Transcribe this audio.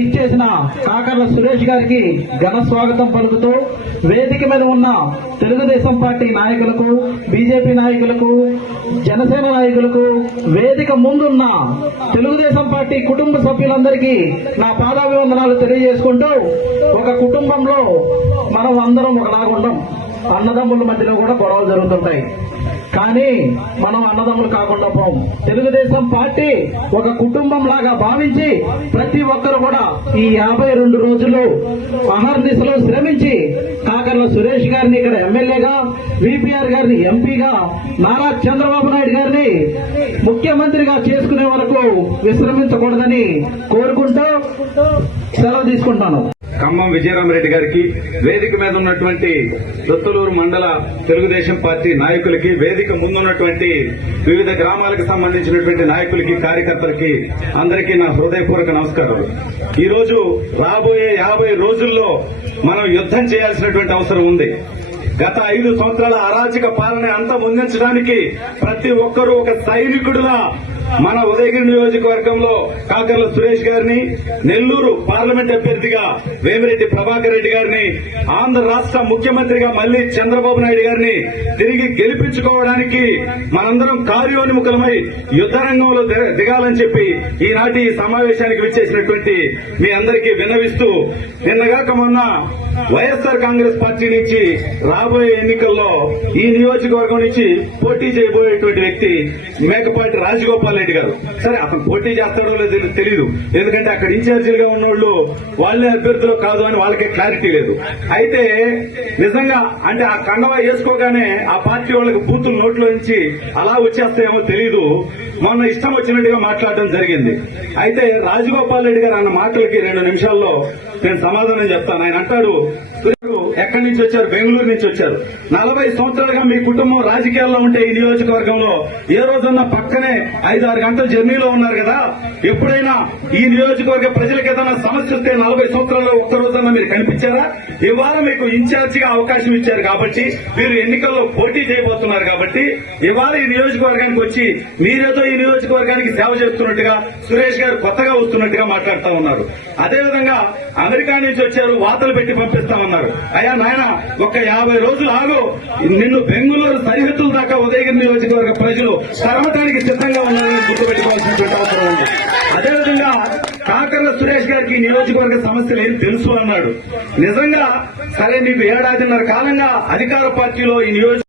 ఇచ్చేసిన కాకర్ల సురేష్ గారికి ఘన స్వాగతం పలుకుతూ వేదిక మీద ఉన్న తెలుగుదేశం పార్టీ నాయకులకు బీజేపీ నాయకులకు జనసేన నాయకులకు వేదిక ముందున్న తెలుగుదేశం పార్టీ కుటుంబ సభ్యులందరికీ నా పాదాభివందనాలు తెలియజేసుకుంటూ ఒక కుటుంబంలో మనం అందరం ఒకలాగా ఉంటాం అన్నదమ్ముల మధ్యలో కూడా గొడవలు జరుగుతుంటాయి. కానీ మనం అన్నదమ్ములు కాకుండా పోం. తెలుగుదేశం పార్టీ ఒక కుటుంబం లాగా భావించి ప్రతి ఒక్కరు కూడా ఈ యాభై రెండు రోజులు అహర్నిశలో శ్రమించి కాకర్ల సురేష్ గారిని ఇక్కడ ఎమ్మెల్యేగా విపిఆర్ గారిని ఎంపీగా నారా చంద్రబాబు నాయుడు గారిని ముఖ్యమంత్రిగా చేసుకునే వరకు విశ్రమించకూడదని కోరుకుంటూ సెలవు తీసుకుంటాను. ఖమ్మం విజయరామరెడ్డి గారికి వేదిక మీద ఉన్నటువంటి దొత్తలూరు మండల తెలుగుదేశం పార్టీ నాయకులకి వేదిక ముందున్నటువంటి వివిధ గ్రామాలకు సంబంధించినటువంటి నాయకులకి కార్యకర్తలకి అందరికీ నా హృదయపూర్వక నమస్కారాలు. ఈ రోజు రాబోయే యాభై రోజుల్లో మనం యుద్ధం చేయాల్సినటువంటి అవసరం ఉంది. గత ఐదు సంవత్సరాల అరాచక పాలన అంతా ముందించడానికి ప్రతి ఒక్కరూ ఒక సైనికుడులా మన ఉదయగిరి నియోజకవర్గంలో కాకర్ల సురేష్ గారిని నెల్లూరు పార్లమెంట్ అభ్యర్థిగా వేమిరెడ్డి ప్రభాకర్ రెడ్డి గారిని ఆంధ్ర రాష్ట్ర ముఖ్యమంత్రిగా మళ్ళీ చంద్రబాబు నాయుడు గారిని తిరిగి గెలిపించుకోవడానికి మనందరం కార్యోన్ముఖులమై యుద్ధ రంగంలో దిగాలని చెప్పి ఈనాటి ఈ సమావేశానికి విచ్చేసినటువంటి మీ అందరికీ విన్నవిస్తూ నిన్నగాక మొన్న వైఎస్ఆర్ కాంగ్రెస్ పార్టీ నుంచి రాబోయే ఎన్నికల్లో ఈ నియోజకవర్గం నుంచి పోటీ చేయబోయేటువంటి వ్యక్తి మేకపాటి రాజగోపాల్ రెడ్డి గారు. సరే అతను పోటీ చేస్తాడో లేదో తెలియదు ఎందుకంటే అక్కడ ఇన్ఛార్జీలుగా ఉన్నోళ్ళు వాళ్ళే అభ్యర్థులు కాదు అని వాళ్ళకి క్లారిటీ లేదు. అయితే నిజంగా అంటే ఆ కండవా వేసుకోగానే ఆ పార్టీ వాళ్ళకి బూతులు నోట్లో నుంచి అలా వచ్చేస్తాయేమో తెలియదు మొన్న ఇష్టం వచ్చినట్టుగా మాట్లాడడం జరిగింది. అయితే రాజగోపాల్ రెడ్డి గారు అన్న మాటలకి రెండు నిమిషాల్లో నేను సమాధానం చెప్తాను. ఆయన అంటాడు ఎక్కడి నుంచి వచ్చారు? బెంగళూరు నుంచి వచ్చారు. నలభై సంవత్సరాలుగా మీ కుటుంబం రాజకీయాల్లో ఉంటే ఈ నియోజకవర్గంలో ఏ రోజున్నా పక్కనే ఐదు ఆరు గంటల జర్నీలో ఉన్నారు కదా? ఎప్పుడైనా ఈ నియోజకవర్గ ప్రజలకు ఏదైనా సమస్య వస్తే నలభై సంవత్సరాల్లో ఒక్క రోజన్నా మీరు కనిపించారా? ఇవాళ మీకు ఇన్ఛార్జిగా అవకాశం ఇచ్చారు కాబట్టి మీరు ఎన్నికల్లో పోటీ చేయబోతున్నారు కాబట్టి ఇవాళ ఈ నియోజకవర్గానికి వచ్చి మీరేదో ఈ నియోజకవర్గానికి సేవ చేస్తున్నట్టుగా సురేష్ గారు కొత్తగా వస్తున్నట్టుగా మాట్లాడుతూ ఉన్నారు. అదేవిధంగా అమెరికా నుంచి వచ్చారు వార్తలు పెట్టి పంపిస్తామన్నారు. అయ్యా నాయన ఒక యాభై రోజులు ఆగు. నిన్ను బెంగళూరు సరిహద్దుల దాకా ఉదయగిరి నియోజకవర్గ ప్రజలు తరమటానికి సిద్ధంగా ఉన్నారని గుర్తుపెట్టుకోవాల్సినటువంటి అవసరం ఉంది. అదేవిధంగా కాకర్ల సురేష్ గారికి ఈ నియోజకవర్గ సమస్యలు ఏం తెలుసు అన్నాడు. నిజంగా సరే నీకు ఏడాదిన్నర కాలంగా అధికార పార్టీలో ఈ నియోజక